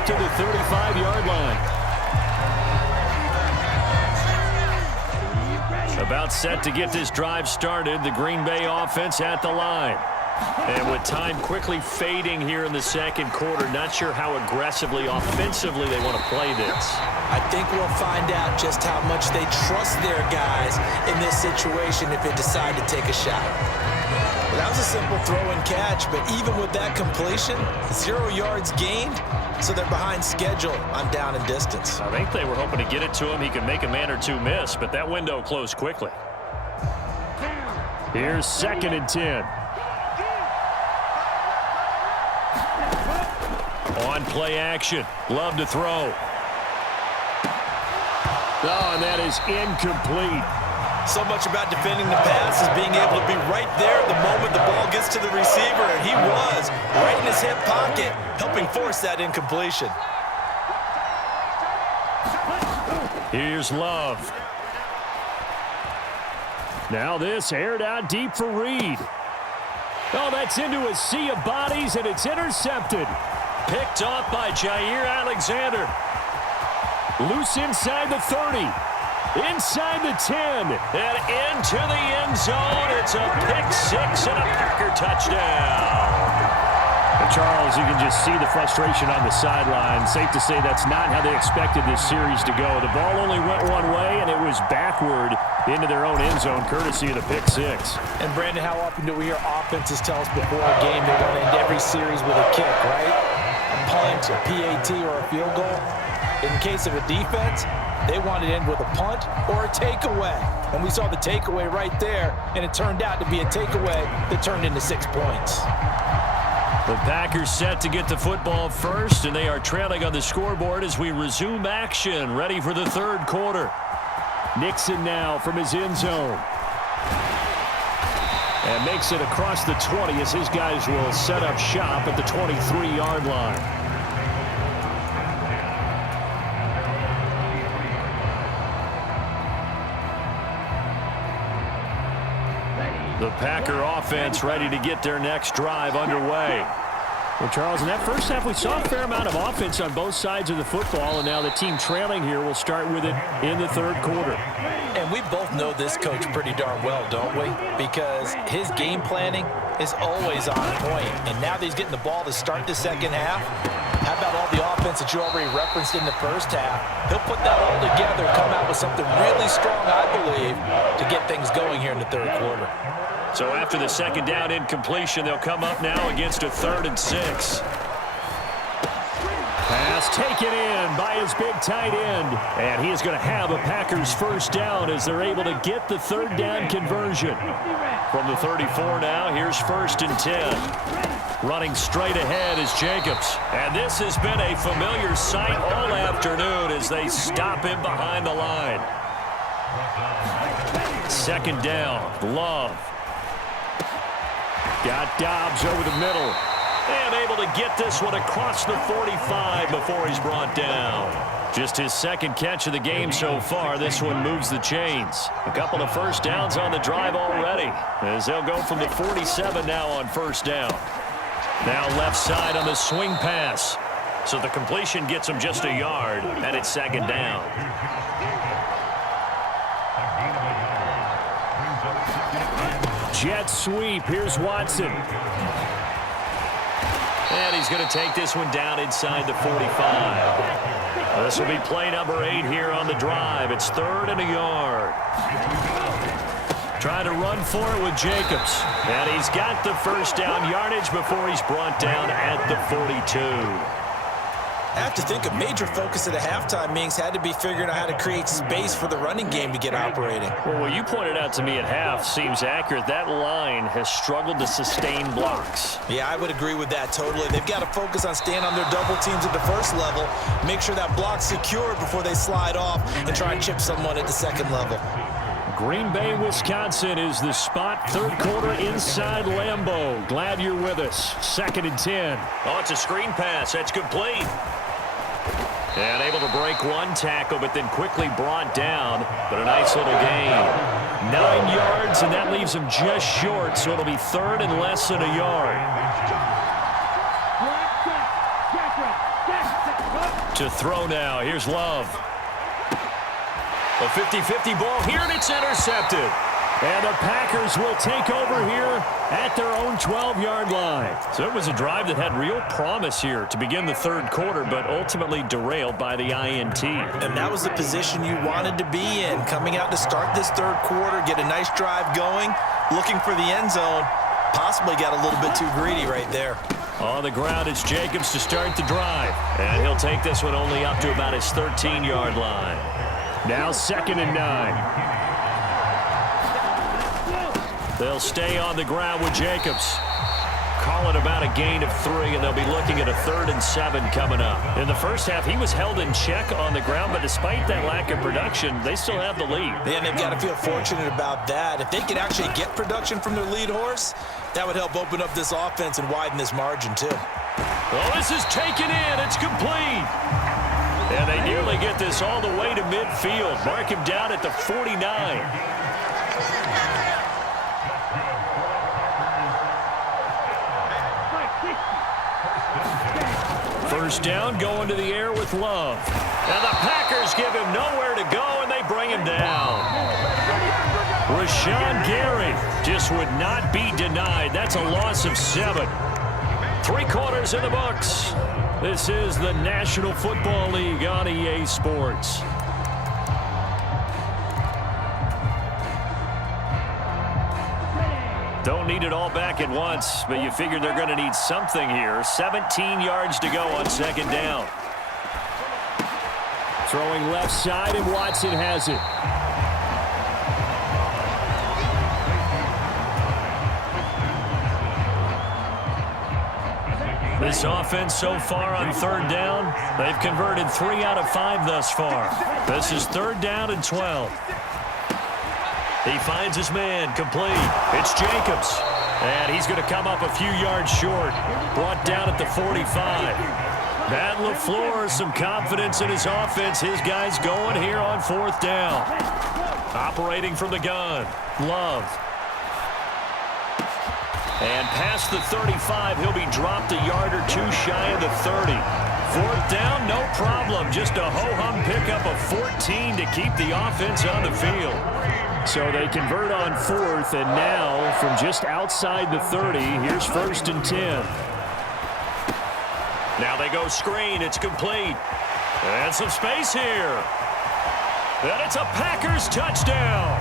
back to the 35-yard line. About set to get this drive started. The Green Bay offense at the line. And with time quickly fading here in the second quarter, not sure how aggressively, offensively they want to play this. I think we'll find out just how much they trust their guys in this situation if they decide to take a shot. Well, that was a simple throw and catch, but even with that completion, 0 yards gained, so they're behind schedule on down and distance. I think they were hoping to get it to him. He could make a man or two miss, but that window closed quickly. Here's 2nd and 10. On play action. Love to throw. Oh, and that is incomplete. So much about defending the pass is being able to be right there the moment the ball gets to the receiver, and he was right in his hip pocket, helping force that incompletion. Here's Love. Now this aired out deep for Reed. Oh, that's into a sea of bodies, and it's intercepted. Picked off by Jair Alexander. Loose inside the 30. Inside the 10. And into the end zone. It's a pick-6 and a Packer touchdown. And Charles, you can just see the frustration on the sideline. Safe to say that's not how they expected this series to go. The ball only went one way, and it was backward into their own end zone, courtesy of the pick-6. And, Brandon, how often do we hear offenses tell us before a game they want to end every series with a kick, right? A punt, a PAT, or a field goal. In case of a defense, they want to end with a punt or a takeaway. And we saw the takeaway right there, and it turned out to be a takeaway that turned into 6 points. The Packers set to get the football first, and they are trailing on the scoreboard as we resume action, ready for the third quarter. Nixon now from his end zone. And makes it across the 20 as his guys will set up shop at the 23-yard line. The Packer offense ready to get their next drive underway. Well, Charles, in that first half, we saw a fair amount of offense on both sides of the football, and now the team trailing here will start with it in the third quarter. And we both know this coach pretty darn well, don't we? Because his game planning is always on point. And now that he's getting the ball to start the second half, how about all the offense that you already referenced in the first half? He'll put that all together, come out with something really strong, I believe, to get things going here in the third quarter. So after the second down incompletion, they'll come up now against a 3rd and 6. Pass taken in by his big tight end. And he is going to have a Packers first down as they're able to get the third down conversion. From the 34 now, here's 1st and 10. Running straight ahead is Jacobs. And this has been a familiar sight all afternoon as they stop him behind the line. 2nd down, Love. Got Dobbs over the middle. And able to get this one across the 45 before he's brought down. Just his second catch of the game so far. This one moves the chains. A couple of first downs on the drive already, as they'll go from the 47 now on first down. Now left side on the swing pass. So the completion gets him just a yard, and it's 2nd down. Jet sweep. Here's Watson. And he's going to take this one down inside the 45. This will be play number 8 here on the drive. It's 3rd and a yard. Trying to run for it with Jacobs. And he's got the first down yardage before he's brought down at the 42. I have to think a major focus of the halftime meetings had to be figuring out how to create space for the running game to get operating. Well, what you pointed out to me at half seems accurate. That line has struggled to sustain blocks. Yeah, I would agree with that totally. They've got to focus on staying on their double teams at the first level, make sure that block's secure before they slide off and try and chip someone at the second level. Green Bay, Wisconsin is the spot. Third quarter inside Lambeau. Glad you're with us. 2nd and 10. Oh, it's a screen pass. That's complete. And able to break one tackle, but then quickly brought down. But a nice little gain. 9 yards, and that leaves him just short, so it'll be 3rd and less than a yard. To throw now. Here's Love. A 50-50 ball here, and it's intercepted. And the Packers will take over here at their own 12-yard line. So it was a drive that had real promise here to begin the third quarter, but ultimately derailed by the INT. And that was the position you wanted to be in, coming out to start this third quarter, get a nice drive going, looking for the end zone. Possibly got a little bit too greedy right there. On the ground, it's Jacobs to start the drive. And he'll take this one only up to about his 13-yard line. Now 2nd and 9. They'll stay on the ground with Jacobs. Call it about a gain of 3, and they'll be looking at a 3rd and 7 coming up. In the first half, he was held in check on the ground, but despite that lack of production, they still have the lead. And they've got to feel fortunate about that. If they can actually get production from their lead horse, that would help open up this offense and widen this margin too. Well, this is taken in. It's complete. And they nearly get this all the way to midfield. Mark him down at the 49. First down, going to the air with Love. And the Packers give him nowhere to go, and they bring him down. Rashawn Gary just would not be denied. That's a loss of 7. 3 quarters in the books. This is the National Football League on EA Sports. Don't need it all back at once, but you figure they're going to need something here. 17 yards to go on 2nd down. Throwing left side, and Watson has it. This offense so far on 3rd down, they've converted 3 out of 5 thus far. This is 3rd down and 12. He finds his man, complete. It's Jacobs. And he's going to come up a few yards short. Brought down at the 45. Matt LaFleur, some confidence in his offense. His guys going here on 4th down. Operating from the gun. Love. And past the 35, he'll be dropped a yard or 2 shy of the 30. 4th down, no problem. Just a ho-hum pickup of 14 to keep the offense on the field. So they convert on 4th, and now from just outside the 30, here's 1st and 10. Now they go screen. It's complete. And some space here. And it's a Packers touchdown.